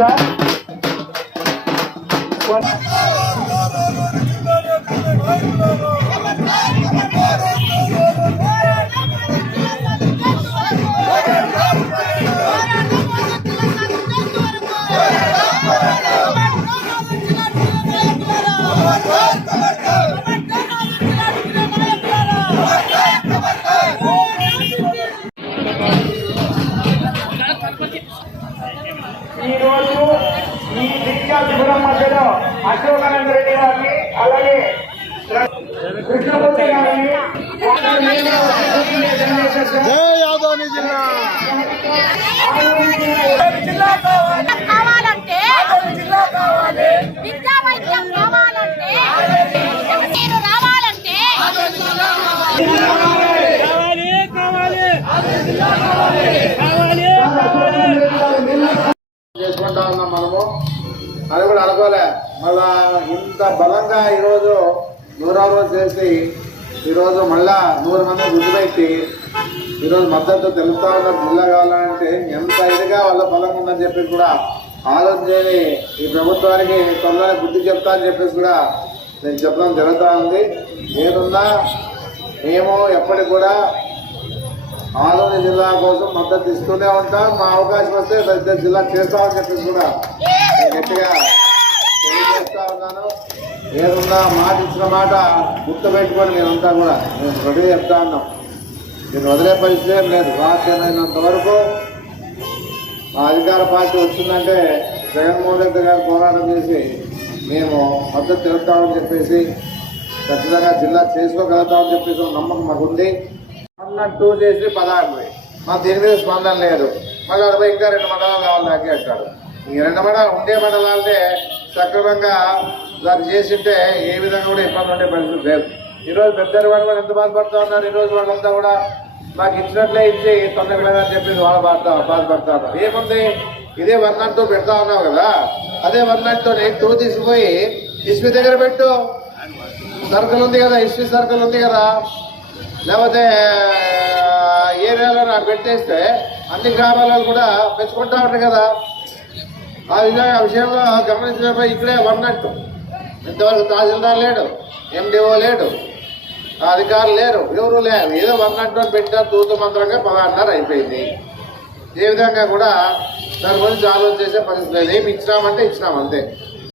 Sir. ఈరోజు ఈ దివ్యాధిపురం మధ్యలో అశోకానంద రెడ్డి గారిని అలాగే కృష్ణమూర్తి గారిని కావాలంటే విద్యా వైద్యం కావాలంటే నేను రావాలంటే చేసుకుంటా ఉన్నాం మనము. అది కూడా అనుకోలే. మళ్ళా ఇంత బలంగా ఈరోజు 100వ రోజు చేసి ఈరోజు మళ్ళా 100 మంది గుర్తుపెట్టి ఈరోజు మద్దతు తెలుపుతా ఉన్న జిల్లా కావాలంటే ఎంత ఇదిగా వాళ్ళ బలంగా ఉందని చెప్పి కూడా ఆలోచన ఈ ప్రభుత్వానికి తొందరగా బుద్ధి చెప్తా అని చెప్పేసి కూడా నేను చెప్పడం జరుగుతూ ఉంది. ఏదున్నా మేము ఎప్పటికి కూడా ఆదోని జిల్లా కోసం మద్దతు ఇస్తూనే ఉంటాం. మా అవకాశం వస్తే పెద్ద జిల్లా చేస్తామని చెప్పేసి కూడా నేను గట్టిగా తెలియజేస్తా ఉన్నాను. ఏదున్నా మాట ఇచ్చిన మాట గుర్తుపెట్టుకొని నేనంతా కూడా నేను రెడీ చెప్తా ఉన్నాం. నేను వదిలే పరిస్థితి ఏం లేదు. సాధ్యమైనంత వరకు మా అధికార పార్టీ వచ్చిందంటే జగన్మోహన్ రెడ్డి గారు పోరాటం చేసి మేము మద్దతు తెలుపుతామని చెప్పేసి ఖచ్చితంగా జిల్లా చేసుకోగలుగుతామని చెప్పేసి నమ్మకం మాకుంది. 2 చేసి 16 మా దీని మీద స్పందన లేదు. మళ్ళీ 60 ఇంకా 2 మండలాలు కావాలి అంటాడు. ఈ 2 మండలాలు ఉండే మండలాలనే సక్రమంగా దాన్ని చేసింటే ఏ విధంగా కూడా ఇబ్బంది ఉండే పరిస్థితి లేదు. ఈరోజు పెద్దలు వాళ్ళు ఎంత బాధపడుతూ ఉన్నారు. ఈరోజు వాళ్ళంతా కూడా మాకు ఇచ్చినట్లే ఇచ్చి తొందరగా చెప్పేసి వాళ్ళు బాధపడతా ఉన్నారు. ఏముంది, ఇదే 102 పెడతా ఉన్నావు కదా, అదే 102 తీసుకుపోయి ఇస్వి దగ్గర పెట్టు. సర్కిల్ ఉంది కదా, ఇస్వి సర్కిల్ ఉంది కదా, లేకపోతే ఏరియాలో నాకు పెట్టేస్తే అన్ని గ్రామాలలో కూడా పెంచుకుంటా ఉంటాయి కదా. ఆ విషయంలో గమనించినప్పుడు ఇక్కడే 102 ఇంతవరకు తహసీల్దార్ లేడు, ఎండిఓ లేడు, అధికారులు లేరు, ఎవరు లేరు. ఏదో 102 పెట్టినా తూతు మంత్రంగా 16.5 అయిపోయింది. ఏ విధంగా కూడా దాని గురించి ఆలోచన చేసే పరిస్థితి లేదు. ఏమి ఇచ్చినామంటే ఇచ్చినాం అంతే.